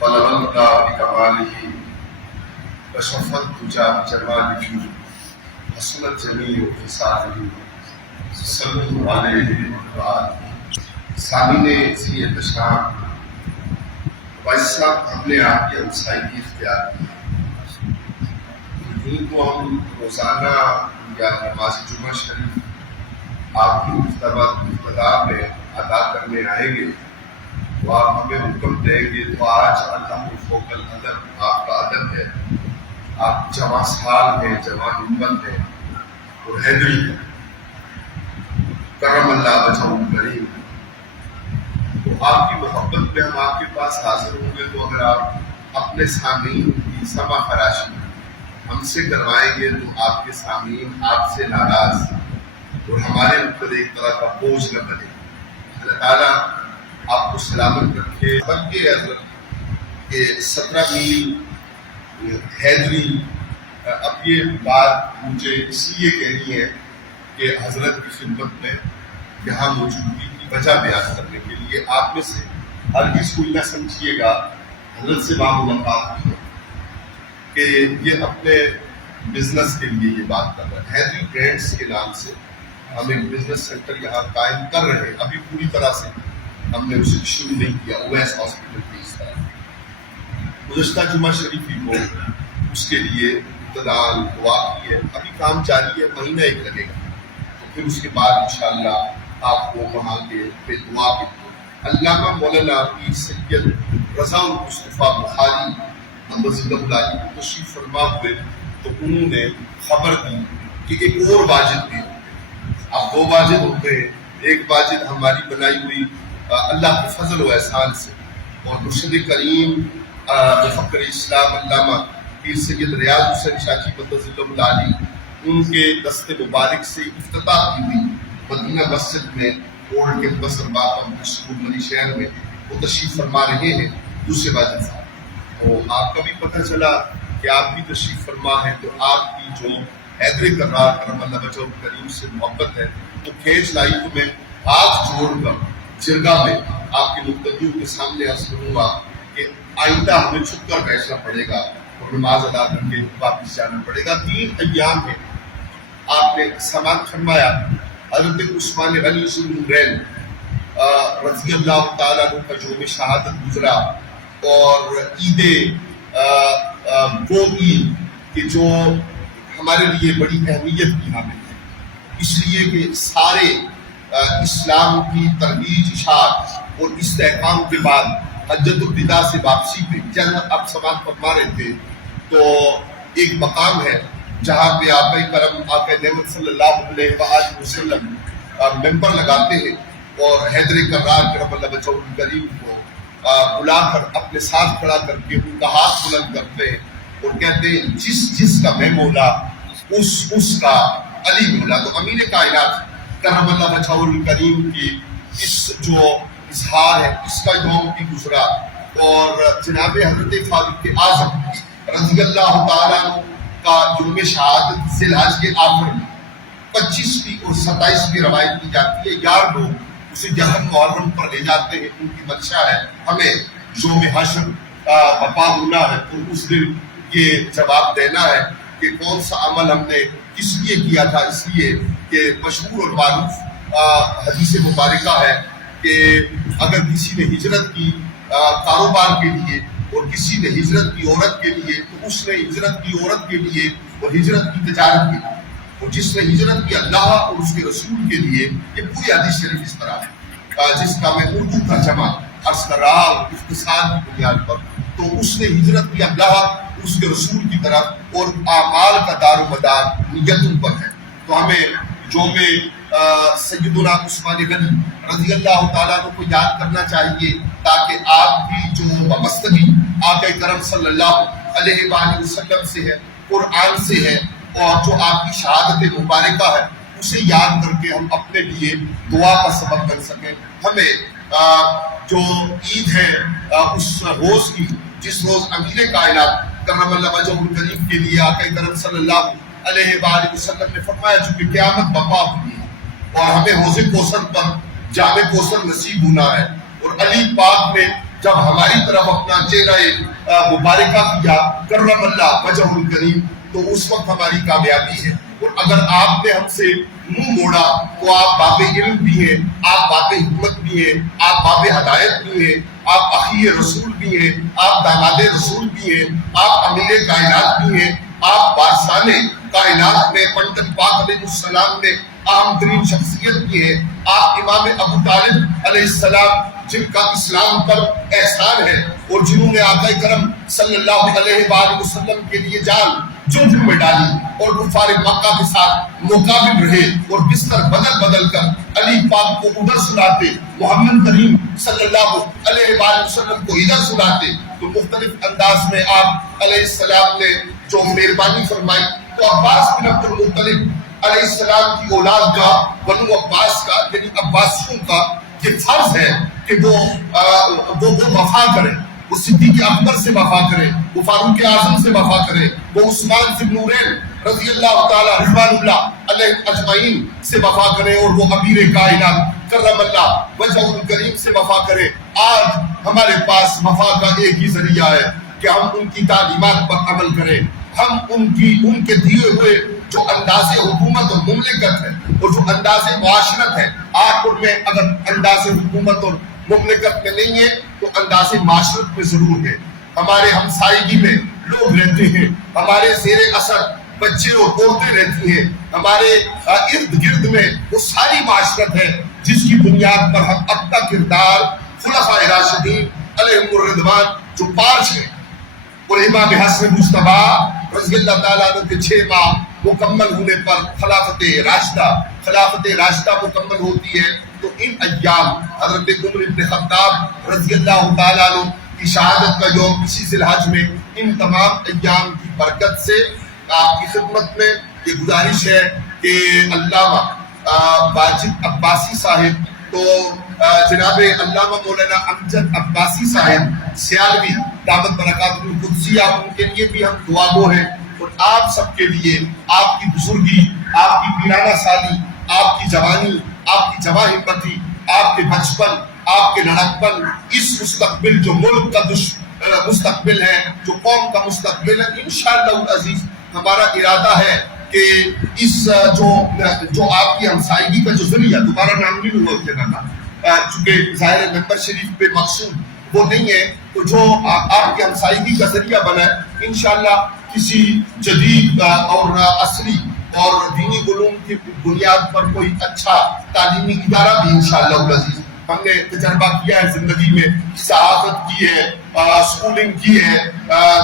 بلغنا بکمالہ کشف الدجی بجمالہ حسنت جمیع خصالہ صلو علیہ وآلہ۔ سامعین سی احتشام، وائس صاحب ہم نے آپ کی ہمسائے کی اختیار کی، یوں تو ہم روزانہ یا نماز جمعہ شریف آپ کی ابتدا میں ادا کرنے آئیں گے تو آپ ہمیں حکم دیں گے، تو آج اللہ فوق الادب آپ کا ادب ہے، آپ جواں سال ہیں، جواں ہمت ہیں اور حیدری ہے، کرم اللہ وجہہ کریم۔ تو آپ کی محبت میں ہم آپ کے پاس حاضر ہوں گے، تو اگر آپ اپنے سامعین کی سمع فراشی ہم سے کروائیں گے تو آپ کے سامعین آپ سے ناراض اور ہمارے اوپر ایک طرح کا بوجھ نہ بنے۔ اللہ تعالیٰ آپ کو سلامت رکھے۔ بلکہ حضرت کہ 17 میل حیدری، اب یہ بات مجھے اس لیے کہنی ہے کہ حضرت کی خدمت میں یہاں موجودگی کی وجہ بیان کرنے کے لیے آپ میں سے ہرگز کوئی نہ سمجھیے گا حضرت سے ملاقات ہوئی ہے کہ یہ اپنے بزنس کے لیے یہ بات کر رہے ہیں۔ حیدری برینڈز کے نام سے ہم ایک بزنس سینٹر یہاں قائم کر رہے ہیں، ابھی پوری طرح سے ہم نے اسے شروع نہیں کیا، اویس ہاسپٹل کی اس طرح۔ گزشتہ جمعہ شریف ہی کو اس کے لیے ابتداءً دعا کی ہے، ابھی کام جاری ہے، مہینہ ایک لگے گا، تو پھر اس کے بعد انشاءاللہ آپ کو وہاں کے پہ دعا کے علامہ مولانا پیر سید رضا المصطفیٰ بخاری محمد اللہ کو تشریف فرما ہوئے، تو انہوں نے خبر دی کہ ایک اور واجد بھی، اب 2 واجد ہوتے ہیں، ایک واجد ہماری بنائی ہوئی اللہ کے فضل و احسان سے، اور مرشد کریم مفکر اسلام علامہ پیر سید ریاض حسین شاہ جی قدس اللہ ان کے دست مبارک سے افتتاح کی ہوئی مدینہ مسجد میں اولڈ کیمپس مدنی شہر میں وہ تشریف فرما رہے ہیں، دوسرے واجد صاحب۔ تو آپ کا بھی پتہ چلا کہ آپ بھی تشریف فرما ہے، تو آپ کی جو حیدر کرار کرم اللہ وجہہ کریم سے محبت ہے تو کھینچ لائی، تو میں ہاتھ جوڑ کر جرگہ میں آپ کے مقتدیوں کے سامنے عرض کروں گا کہ آئندہ ہمیں چھپ کر بیٹھنا پڑے گا اور نماز ادا کر کے واپس جانا پڑے گا۔ 3 ایام میں آپ نے سماعت فرمایا حضرت عثمان غنی ذوالنورین رضی اللہ تعالیٰ عنہ کا یوم شہادت گزرا، اور عید وہ عید کہ جو ہمارے لیے بڑی اہمیت کی حامل ہے، اس لیے کہ سارے اسلام کی ترویج اشاعت اور استحکام کے بعد حجۃ الوداع سے واپسی پہ جب آپ سماعت فرما رہے تھے تو ایک مقام ہے جہاں پہ آقا کرم آقا نعمت صلی اللہ علیہ وآلہ وسلم ممبر لگاتے ہیں اور حیدر کرار کرم اللہ وجہہ کریم کو بلا کر اپنے ساتھ کھڑا کر کے ان کا ہاتھ بلند کرتے ہیں اور کہتے ہیں جس کا میں مولا اس کا علی مولا۔ تو امیر کائنات کرم اللہ وجہہ کریم کی اس جو اظہار ہے اس کا یوم بھی گزرا، اور جناب حضرت فاروق اعظم رضی اللہ تعالیٰ کا یوم شہادت ذی الحج کے آخر میں 25ویں اور 27ویں روایت کی جاتی ہے، 11 لوگ اسے یکم محرم پر لے جاتے ہیں، ان کی منشا ہے ہمیں یوم حشر بپا ہونا ہے، اور اس دن یہ جواب دینا ہے کہ کون سا عمل ہم نے کس لیے کیا تھا۔ اس لیے کہ مشہور اور معروف حدیث مبارکہ ہے کہ اگر کسی نے ہجرت کی کاروبار کے لیے اور کسی نے ہجرت کی عورت کے لیے، تو اس نے ہجرت کی عورت کے لیے اور ہجرت کی تجارت کے لیے، اور جس نے ہجرت کی اللہ اور اس کے رسول کے لیے، یہ پوری حدیث شریف اس طرح ہے جس کا میں اردو ترجمہ عرض کر رہا ہوں اختصار کی بنیاد پر، تو اس نے ہجرت کی اللہ اس کے رسول کی طرف، اور اعمال کا دار و مدار نیتوں پر ہے۔ تو ہمیں جو میں سیدنا عثمان غنی رضی اللہ تعالیٰ عنہ کو یاد کرنا چاہیے، تاکہ آپ کی جو وابستگی آقا کرم صلی اللہ علیہ وآلہ وسلم سے ہے، قرآن سے ہے، اور جو آپ کی شہادت مبارکہ ہے اسے یاد کر کے ہم اپنے لیے دعا کا سبب بن سکیں۔ ہمیں جو عید ہے اس روز کی، جس روز امیر کائنات کرم اللہ وجہہ کریم کے لیے آقا کرم صلی اللہ علیہ وآلہ وسلم نے فرمایا چونکہ قیامت برپا ہوئی ہے اور ہمیں حوض کوثر پر جام کوثر نصیب ہونا ہے، اور علی پاک نے جب ہماری طرف اپنا چہرہ مبارکہ کیا کرم اللہ وجہ الکریم، تو اس وقت ہماری کامیابی ہے۔ اور اگر آپ نے ہم سے منہ موڑا تو آپ باب علم بھی ہیں، آپ باب حکمت بھی ہیں، آپ باب ہدایت بھی ہیں، آپ اخی رسول بھی ہیں، آپ داماد رسول بھی ہیں، آپ امیر کائنات بھی ہیں، آپ بارسان کائنات میں پنڈت پاک علیہ السلام میں اہم ترین شخصیت بھی ہے، آپ امام ابو طالب علیہ السلام جن کا اسلام پر احسان ہے اور جنہوں نے آقا کرم صلی اللہ علیہ وآلہ وسلم کے لیے جان جوجھ میں ڈالی اور کفار مکہ کے ساتھ مقابل رہے اور بستر بدل بدل کر علی پاک کو ادھر سناتے، محمد کریم صلی اللہ علیہ وآلہ وسلم کو ادھر سناتے، تو مختلف انداز میں آپ علیہ السلام نے جو مہربانی فرمائی، تو عباس بن عبد المطلب علیہ السلام کی اولاد کا، بنو عباس کا یعنی عباسیوں کا یہ فرض ہے کہ وہ وفا کریں، وہ صدیق اکبر سے وفا کرے، وہ فاروق اعظم سے وفا کرے، وہ عثمان ذی النورین رضی اللہ تعالی رضوان اللہ علیہ اجمعین سے وفا کرے، اور وہ امیر کائنات کرم اللہ وجہ الکریم سے وفا کرے۔ آج ہمارے پاس وفا کا ایک ہی ذریعہ ہے کہ ہم ان کی تعلیمات پر عمل کریں، ہم ان کے دیے ہوئے جو انداز حکومت اور مملکت ہے اور جو انداز معاشرت ہے، آپ ان میں اگر انداز حکومت اور مملکت میں نہیں ہے تو انداز معاشرت میں ضرور ہے۔ ہمارے ہمسائیگی میں لوگ رہتے ہیں، ہمارے زیر اثر بچے اور عورتیں رہتی ہیں، ہمارے ارد گرد میں وہ ساری معاشرت ہے جس کی بنیاد پر ہم اپنا کردار خلفائے راشدین علیہم الرضوان جو 5 ہیں اور امام حسن مجتبیٰ رضی اللہ تعالیٰ عنہ کے 6 ماہ مکمل ہونے پر خلافت راشدہ مکمل ہوتی ہے، تو ان ایام حضرت عمر بن خطاب رضی اللہ تعالیٰ عنہ کی شہادت کا یوم اسی ذی الحج میں، ان تمام ایام کی برکت سے آپ کی خدمت میں یہ گزارش ہے کہ علامہ واجد عباسی صاحب، تو جناب علامہ مولانا امجد عباسی صاحب سیالوی دامت برکاتہ القدسیہ، ان کے لیے بھی ہم دعا گو ہیں، اور آپ سب کے لیے آپ کی بزرگی، آپ کی پیرانہ سالی، آپ کی جوانی، آپ کی جواں ہمتی، آپ کے بچپن، آپ کے لڑکپن، اس مستقبل جو ملک کا مستقبل ہے، جو قوم کا مستقبل ہے، انشاءاللہ العزیز ہمارا ارادہ ہے کہ اس جو آپ کی ہمسائیگی کا جو ذریعہ، دوبارہ نام نہیں ہوا اس جگہ کا، چونکہ ظاہر ممبر شریف پہ مقصود وہ نہیں ہے، تو جو آپ کی ہمسائیگی کا ذریعہ بنا ہے، انشاءاللہ کسی جدید اور عصری اور دینی علوم کی بنیاد پر کوئی اچھا تعلیمی ادارہ بھی انشاءاللہ العزیز ہم نے تجربہ کیا ہے، زندگی میں صحافت کی ہے، اسکولنگ کی ہے،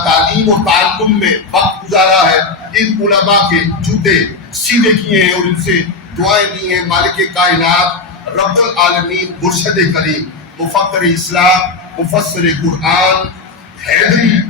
تعلیم و تعلم میں وقت گزارا ہے، ان علماء کے جوتے سیدھے کیے ہیں اور ان سے دعائیں دی ہیں۔ مالک کائنات رب العالمین مرشد کریم مفکر اسلام مفسر قرآن حیدری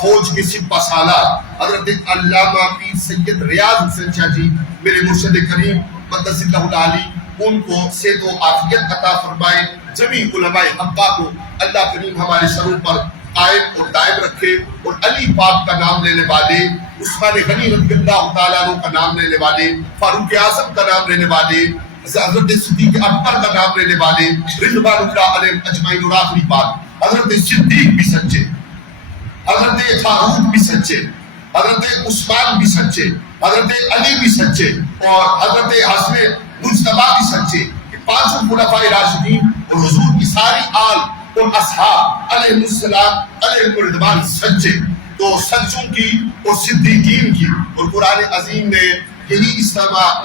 فوج کے سپہ سالار حضرت علامہ پیر سید ریاض حسین شاہ جی میرے مرشد کریم قدس اللہ العالی، ان کو صحت و عافیت عطا فرمائے، جمی علماء حقہ کو اللہ کریم ہمارے سروں پر قائم اور دائم رکھے، اور علی پاک کا نام لینے والے، عثمان غنی رضی اللہ تعالیٰ عنہ کا نام لینے والے، فاروق اعظم کا نام لینے والے، حضرت صدیق اکبر کا نام لینے والے رضوان اللہ علیہ اجمعین، اور آخری بات حضرت صدیق بھی سچے، حضرت فاروق بھی سچے، حضرت عثمان بھی سچے، حضرت علی بھی سچے، اور حضرت حسن مجتبیٰ بھی سچے، کہ 5 خلفائے راشدین اور حضور کی ساری آل اور اصحاب علیہ السلام علیہ الرضوان سچے۔ تو سچوں کی اور صدیقین کی، اور قرآن عظیم نے یہی اصطلاح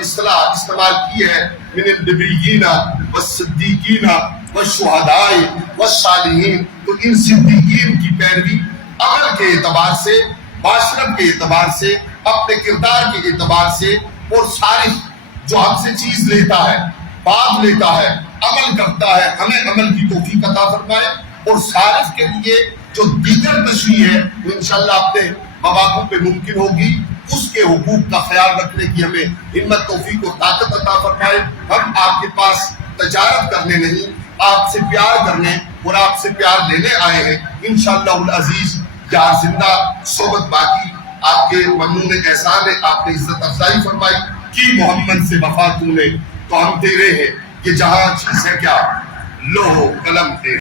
استعمال کی ہے، من النبیین والصدیقین والشہداء والصالحین۔ تو ان صدیقین کی پیروی عمل کے اعتبار سے، معاشرت کے اعتبار سے، اپنے کردار کے اعتبار سے، اور صالح جو ہم سے چیز لیتا ہے، بات لیتا ہے، عمل کرتا ہے، ہمیں عمل کی توفیق عطا فرمائے، اور صالح کے لیے جو دیگر تشریح ہے وہ انشاءاللہ اپنے مواقع پہ ممکن ہوگی، اس کے حقوق کا خیال رکھنے کی ہمیں ہمت توفیق و طاقت عطا فرمائے۔ ہم آپ کے پاس تجارت کرنے نہیں، آپ سے پیار کرنے اور آپ سے پیار لینے آئے ہیں، انشاءاللہ العزیز۔ یار زندہ صحبت باقی، آپ کے ممنون احسان ہے، آپ نے عزت افزائی فرمائی کی محمد سے وفا تو نے، تو ہم تیرے ہیں، یہ جہاں چیز ہے کیا، لوح و قلم تیرے۔